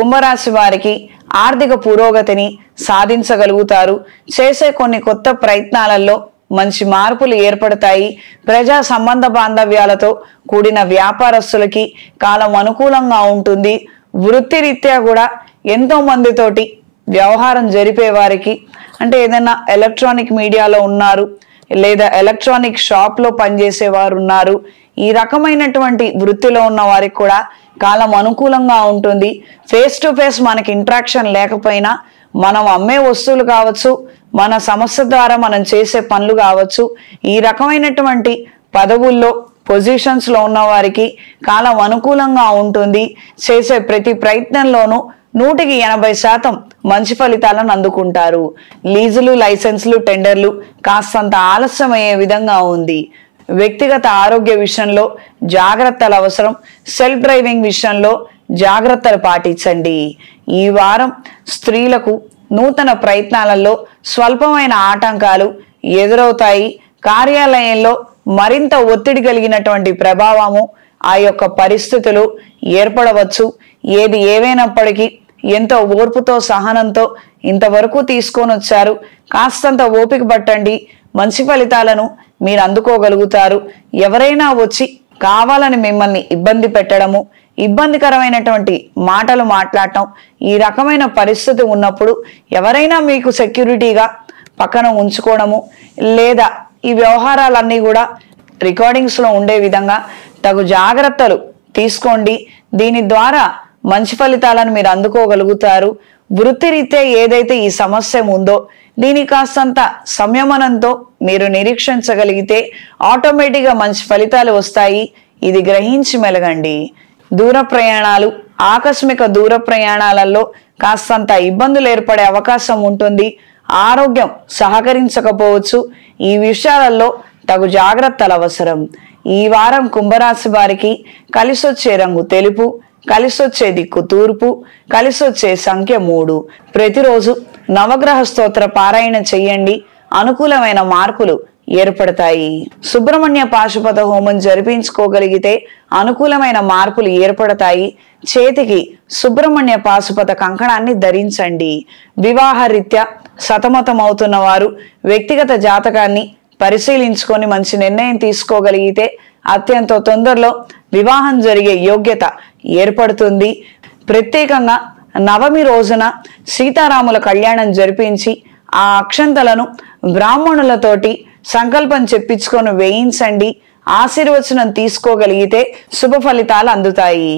కుంభరాశి వారికి ఆర్థిక పురోగతిని సాధించగలుగుతారు. చేసే కొన్ని కొత్త ప్రయత్నాలలో మంచి మార్పులు ఏర్పడతాయి. ప్రజా సంబంధ బాంధవ్యాలతో కూడిన వ్యాపారస్తులకి కాలం అనుకూలంగా ఉంటుంది. వృత్తిరీత్యా కూడా ఎంతో మందితోటి వ్యవహారం జరిపే వారికి, అంటే ఏదైనా ఎలక్ట్రానిక్ మీడియాలో ఉన్నారు లేదా ఎలక్ట్రానిక్ షాప్లో పనిచేసే వారు ఉన్నారు, ఈ రకమైనటువంటి వృత్తిలో ఉన్న వారికి కూడా కాలం అనుకూలంగా ఉంటుంది. ఫేస్ టు ఫేస్ మనకి ఇంట్రాక్షన్ లేకపోయినా మనం అమ్మే వస్తువులు కావచ్చు, మన సంస్థ ద్వారా మనం చేసే పనులు కావచ్చు, ఈ రకమైనటువంటి పదవుల్లో పొజిషన్స్లో ఉన్న వారికి కాలం అనుకూలంగా ఉంటుంది. చేసే ప్రతి ప్రయత్నంలోనూ 100% మంచి ఫలితాలను అందుకుంటారు. లీజులు, లైసెన్సులు, టెండర్లు కాస్తంత ఆలస్యమయ్యే విధంగా ఉంది. వ్యక్తిగత ఆరోగ్య విషయంలో జాగ్రత్తలు అవసరం. సెల్ఫ్ డ్రైవింగ్ విషయంలో జాగ్రత్తలు పాటించండి. ఈ వారం స్త్రీలకు నూతన ప్రయత్నాలలో స్వల్పమైన ఆటంకాలు ఎదురవుతాయి. కార్యాలయంలో మరింత ఒత్తిడి కలిగినటువంటి ప్రభావము ఆ యొక్క పరిస్థితులు ఏర్పడవచ్చు. ఏది ఏవైనప్పటికీ ఎంతో ఓర్పుతో సహనంతో ఇంతవరకు తీసుకొని వచ్చారు. కాస్తంత ఓపిక పట్టండి, మంచి ఫలితాలను మీరు అందుకోగలుగుతారు. ఎవరైనా వచ్చి కావాలని మిమ్మల్ని ఇబ్బంది పెట్టడము, ఇబ్బందికరమైనటువంటి మాటలు మాట్లాడటం, ఈ రకమైన పరిస్థితి ఉన్నప్పుడు ఎవరైనా మీకు సెక్యూరిటీగా పక్కన ఉంచుకోవడము, లేదా ఈ వ్యవహారాలన్నీ కూడా రికార్డింగ్స్లో ఉండే విధంగా తగు జాగ్రత్తలు తీసుకోండి. దీని ద్వారా మంచి ఫలితాలను మీరు అందుకోగలుగుతారు. వృత్తిరీత్యా ఏదైతే ఈ సమస్య ఉందో దీని కాస్తంత సంయమనంతో మీరు నిరీక్షించగలిగితే ఆటోమేటిక్గా మంచి ఫలితాలు వస్తాయి. ఇది గ్రహించి మెలగండి. దూర ప్రయాణాలు, ఆకస్మిక దూర ప్రయాణాలలో కాస్తంత ఇబ్బందులు ఏర్పడే అవకాశం ఉంటుంది. ఆరోగ్యం సహకరించకపోవచ్చు. ఈ విషయాలలో తగు జాగ్రత్తలు అవసరం. ఈ వారం కుంభరాశి వారికి కలిసొచ్చే రంగు తెలుపు, కలిసొచ్చే దిక్కు తూర్పు, కలిసొచ్చే సంఖ్య 3. ప్రతిరోజు నవగ్రహ స్తోత్ర పారాయణ చెయ్యండి. అనుకూలమైన మార్పులు ఏర్పడతాయి. సుబ్రహ్మణ్య పాశుపత హోమం జరిపించుకోగలిగితే అనుకూలమైన మార్పులు ఏర్పడతాయి. చేతికి సుబ్రహ్మణ్య పాశుపత కంకణాన్ని ధరించండి. వివాహ రీత్యా సతమతమవుతున్న వారు వ్యక్తిగత జాతకాన్ని పరిశీలించుకొని మంచి నిర్ణయం తీసుకోగలిగితే అత్యంత తొందరలో వివాహం జరిగే యోగ్యత ఏర్పడుతుంది. ప్రత్యేకంగా నవమి రోజున సీతారాముల కళ్యాణం జరిపించి ఆ అక్షంతలను బ్రాహ్మణులతోటి సంకల్పం చెప్పించుకొని వేయించండి. ఆశీర్వచనం తీసుకోగలిగితే శుభ ఫలితాలు అందుతాయి.